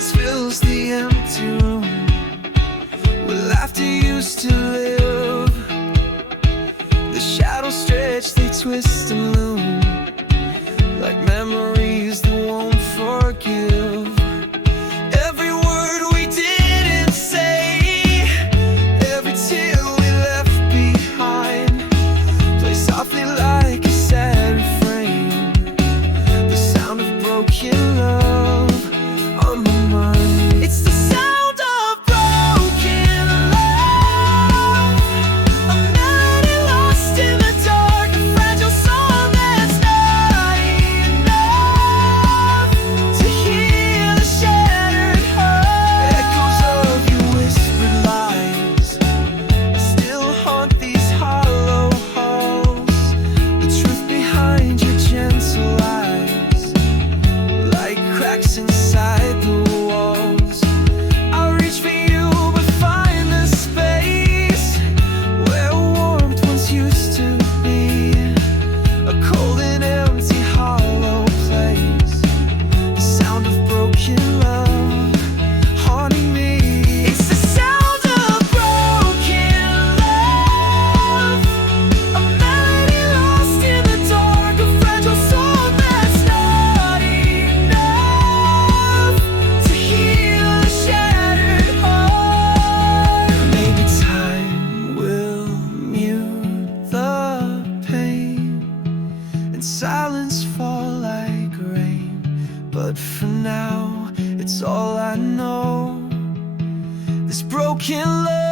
silence fills the empty room where laughter used to live. The shadows stretch, they twist and loom like memories that won't forgive. Every word we didn't say, every tear we left behind, play softly like a sad refrain. The sound of broken love on my mind. It's the sound of broken love, a melody lost in the dark, a fragile song that's not enough to heal a shattered heart. Echoes of your whispered lies still haunt these hollow halls. The truth behind your gentle eyes, like cracks inside the walls. I'll reach for you but find the space where warmth once used to be, a cold and empty hollow place. The sound of broken love haunting me. It's the sound of broken love, a melody lost in the dark, a fragile soul that's not enough to heal a shattered heart. Maybe time will mute the pain and silence fall like rain, but for now it's all I know. This broken love